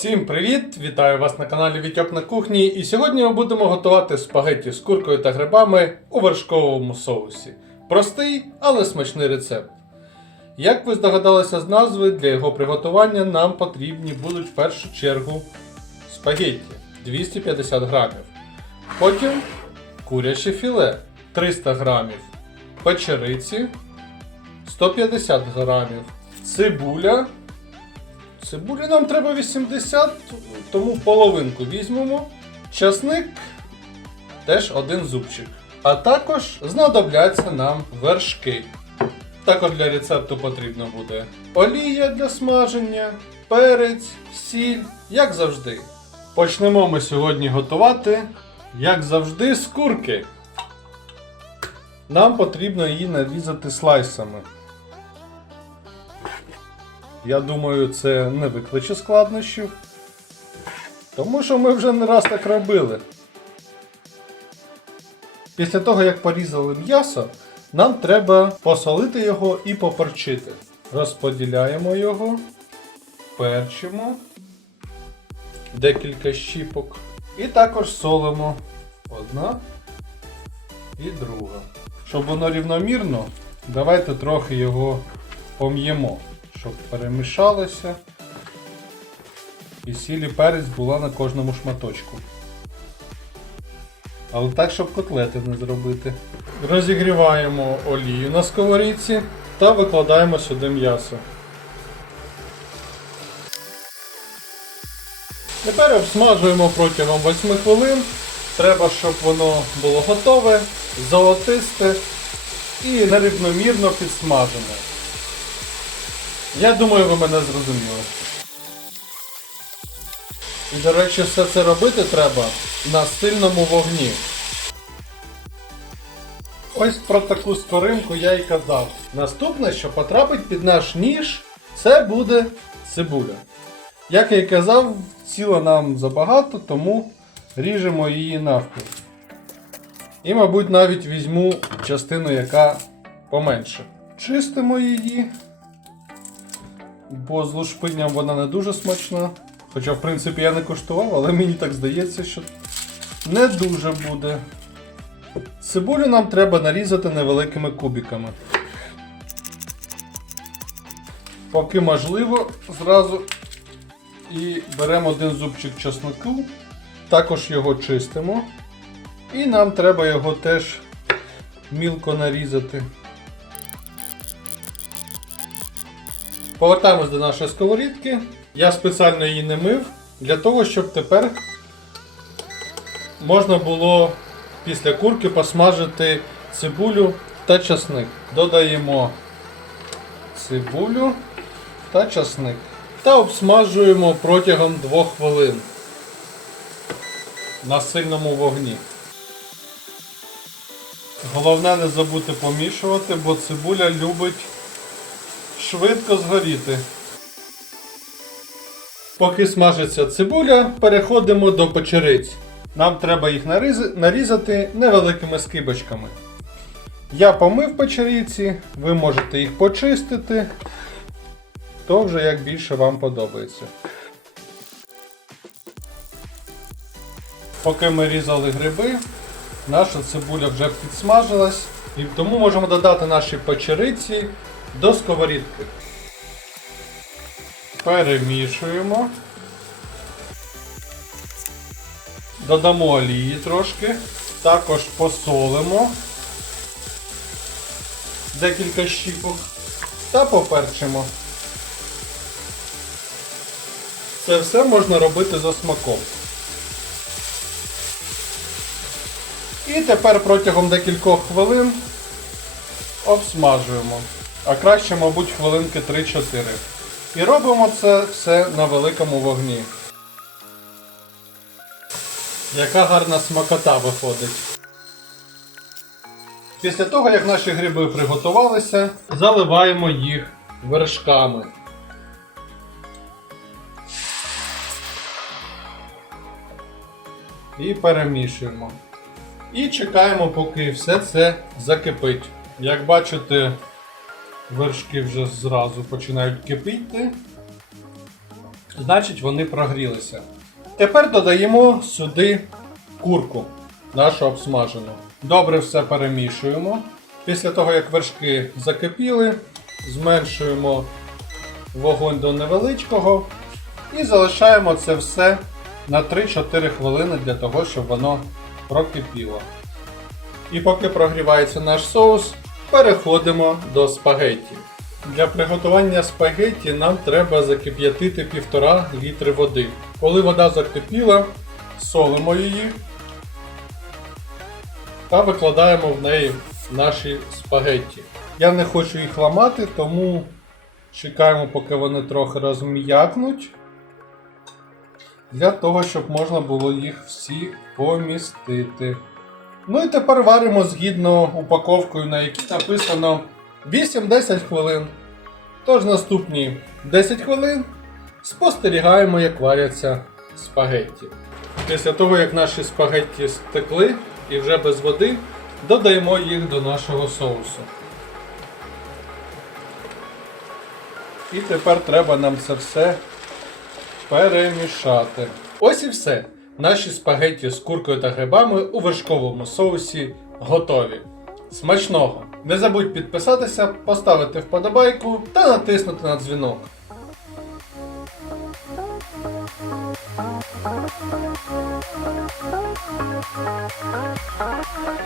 Всім привіт! Вітаю вас на каналі Вітьок на кухні. І сьогодні ми будемо готувати спагетті з куркою та грибами у вершковому соусі. Простий, але смачний рецепт. Як ви здогадалися з назви, для його приготування нам потрібні будуть в першу чергу спагетті 250 грамів. Потім куряче філе 300 грамів, печериці 150 грамів, цибуля Цибулі нам треба 80, тому половинку візьмемо. Часник теж один зубчик. А також знадобляться нам вершки. Також для рецепту потрібно буде олія для смаження, перець, сіль, як завжди. Почнемо ми сьогодні готувати, як завжди, з курки. Нам потрібно її нарізати слайсами. Я думаю, це не викличе складнощів. Тому що ми вже не раз так робили. Після того, як порізали м'ясо, нам треба посолити його і поперчити. Розподіляємо його, перчимо декілька щіпок. І також солимо одна і друга. Щоб воно рівномірно, давайте трохи його пом'ємо щоб перемішалося. І сіль перець була на кожному шматочку. Але так, щоб котлети не зробити. Розігріваємо олію на сковорідці та викладаємо сюди м'ясо. Тепер обсмажуємо протягом 8 хвилин. Треба, щоб воно було готове, золотисте і нерівномірно підсмажене. Я думаю, ви мене зрозуміли. І, до речі, все це робити треба на сильному вогні. Ось про таку скоринку я й казав. Наступне, що потрапить під наш ніж, це буде цибуля. Як я й казав, ціла нам забагато, тому ріжемо її навпіл. І, мабуть, навіть візьму частину, яка поменше. Чистимо її бо з лушпинням вона не дуже смачна. Хоча, в принципі, я не коштував, але мені так здається, що не дуже буде. Цибулю нам треба нарізати невеликими кубиками. Поки можливо, зразу і беремо один зубчик чесноку, також його чистимо. І нам треба його теж мілко нарізати. Повертаємось до нашої сковорідки. Я спеціально її не мив для того, щоб тепер можна було після курки посмажити цибулю та часник. Додаємо цибулю та часник. Та обсмажуємо протягом 2 хвилин на сильному вогні. Головне не забути помішувати, бо цибуля любить швидко згоріти. Поки смажиться цибуля, переходимо до печериць. Нам треба їх нарізати невеликими скибочками. Я помив печериці, ви можете їх почистити, то вже як більше вам подобається. Поки ми різали гриби, наша цибуля вже підсмажилась, і тому можемо додати наші печериці до сковорідки. Перемішуємо. Додамо олії трошки. Також посолимо декілька щіпок та поперчимо. Це все можна робити за смаком. І тепер протягом декількох хвилин обсмажуємо. А краще, мабуть, хвилинки 3-4. І робимо це все на великому вогні. Яка гарна смакота виходить. Після того, як наші гриби приготувалися, заливаємо їх вершками. І перемішуємо. І чекаємо, поки все це закипить. Як бачите, вершки вже зразу починають кипіти. значить вони прогрілися. Тепер додаємо сюди курку нашу обсмажену. Добре все перемішуємо. Після того, як вершки закипіли, зменшуємо вогонь до невеличкого і залишаємо це все на 3-4 хвилини для того, щоб воно прокипіло. І поки прогрівається наш соус, переходимо до спагетті. Для приготування спагетті нам треба закип'ятити 1,5 літри води. Коли вода закипіла, солимо її та викладаємо в неї наші спагетті. Я не хочу їх ламати, тому чекаємо, поки вони трохи розм'якнуть. Для того, щоб можна було їх всі помістити. Ну і тепер варимо згідно упаковкою, на якій написано 8-10 хвилин. Тож наступні 10 хвилин спостерігаємо, як варяться спагетті. Після того, як наші спагетті стекли і вже без води, додаємо їх до нашого соусу. І тепер треба нам це все перемішати. Ось і все. Наші спагетті з куркою та грибами у вершковому соусі готові. Смачного! Не забудь підписатися, поставити вподобайку та натиснути на дзвінок. Thank you.